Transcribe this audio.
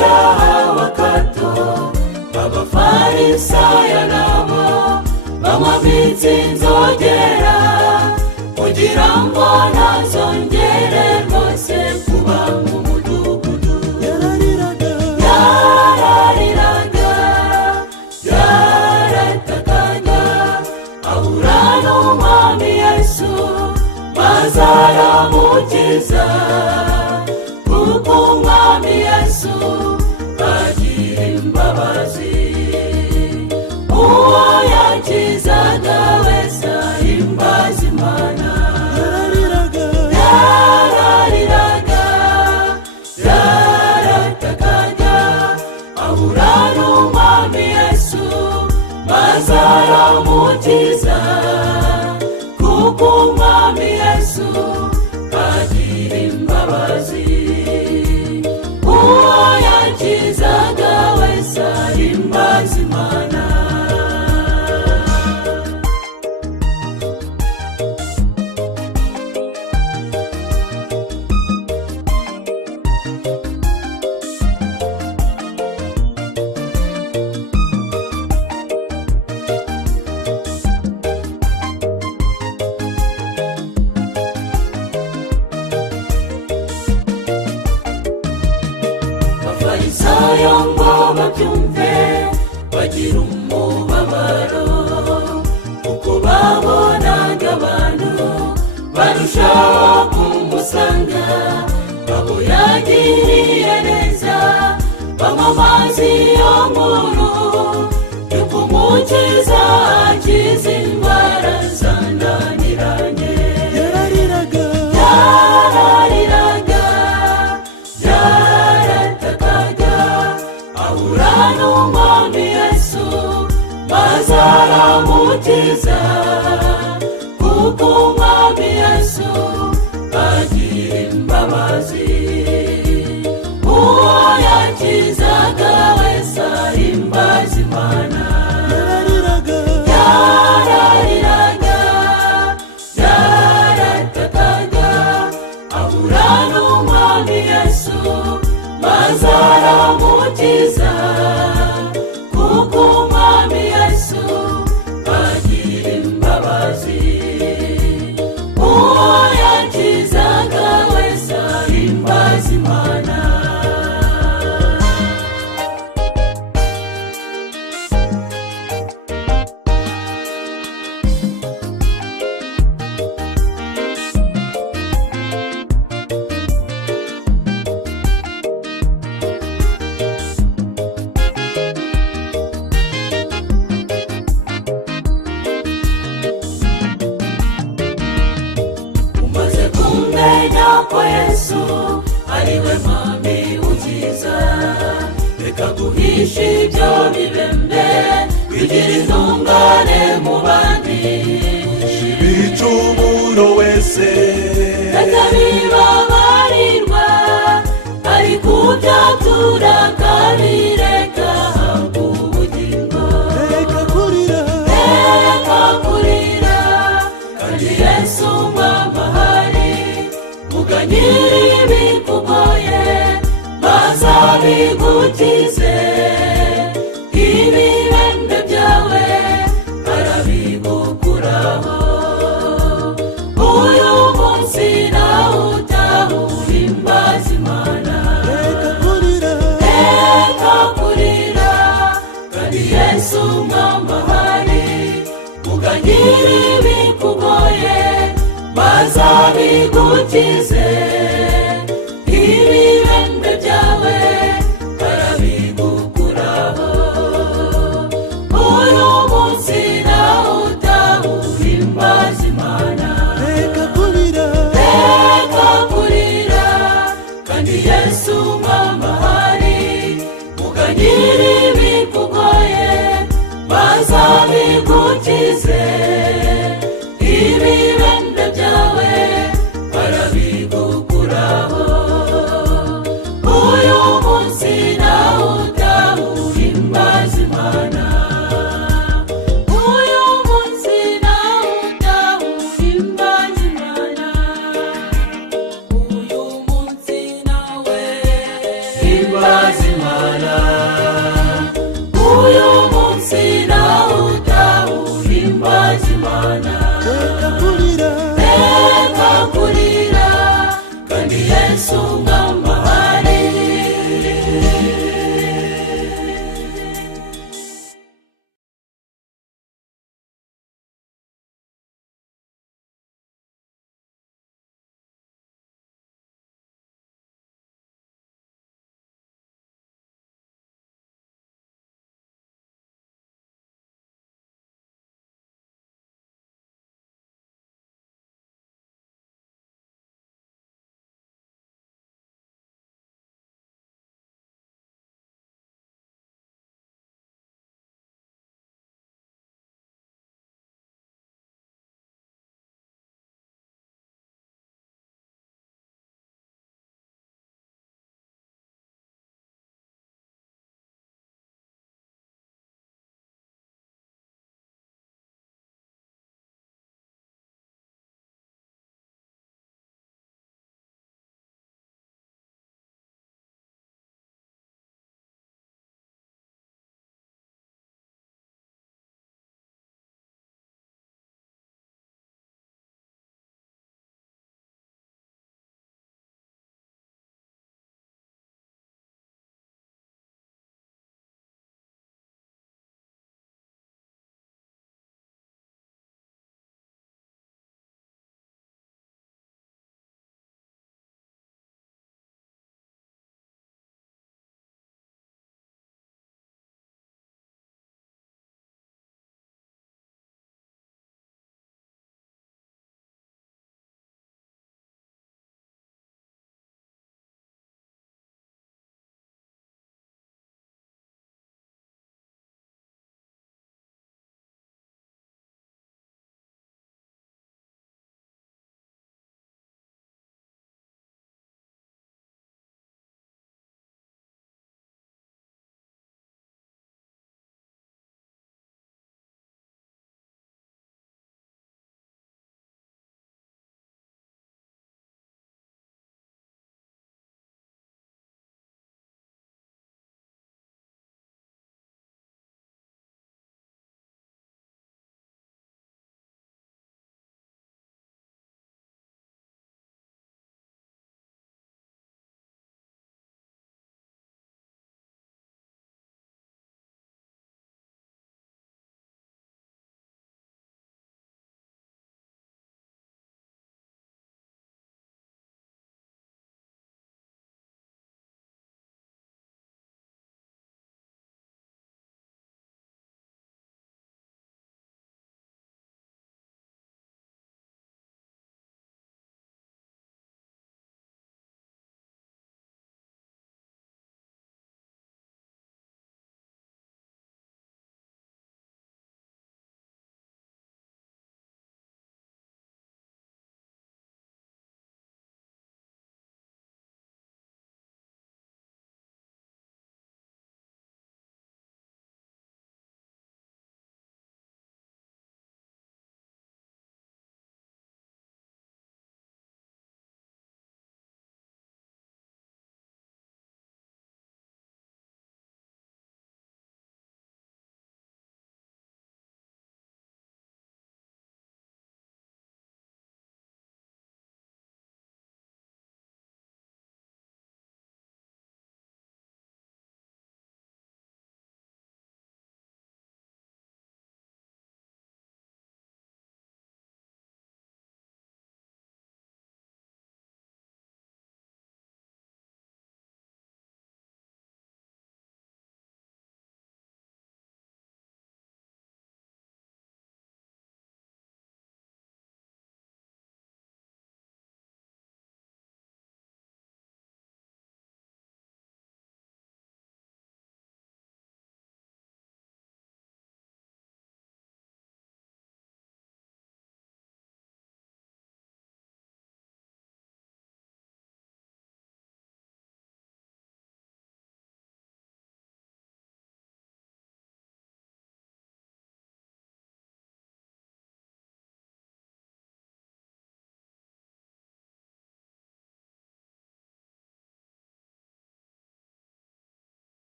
karahawakato abafarisayo nabo bamwambitse inzogera kugira ngo ntazongere rwose kuba mu mudugudu. Yarariraga yaratakaga ahura n'umwami Yesu maze aramukiza, kuko umwami Yesu agira imbabazi. Uwo yakizaga wese ahimbaza Imana. Yarariraga yaratakaga ahura n'umwami Yesu maze aramukiza, kuko umwami Yesu agira imbabazi. Uwo yakizaga wese ahimbaza Imana. Abafarisayo ngo babyumve bagira umubabaro, kuko babonaga abantu barushaho kumusanga. Abo yagiriye neza banywa amazi yo mu ruhu yuko umukiza akiza indwara zananiranye. Yarariraga yaratakaga ahura n'umwami Yesu maze aramukiza, kuko umwami Yesu agira imbabazi. Uwo yakizaga wese ahimbaza Imana. Yarariraga yaratakaga ahura n'umwami Yesu maze aramukiza, kuko umwami Yesu agira imbabazi. Uwo yakizaga wese ahimbaza Imana. Umaze kumenya ko Yesu ariwe mwami ukiza, reka guhisha ibyo bibembe bigira intungane mu bandi. ibicumuro wese reka bibabarirwa, ariko ubyatura kabireka habwa ubugingo. reka kurira kandi Yesu mwami ahari, uganyira ibikugoye maze abigukize. Ibibembe byawe arabigukuraho, uyu munsi nawe utaha uhimbaza Imana. reka kurira kandi Yesu mwami ahari, uganyira ibikugoye maze abigukize. Ibibembe byawe arabigukuraho, uyu munsi nawe utaha uhimbaza Imana. reka kurira kandi Yesu mwami ahari, uganyira ibikugoye maze abigukize.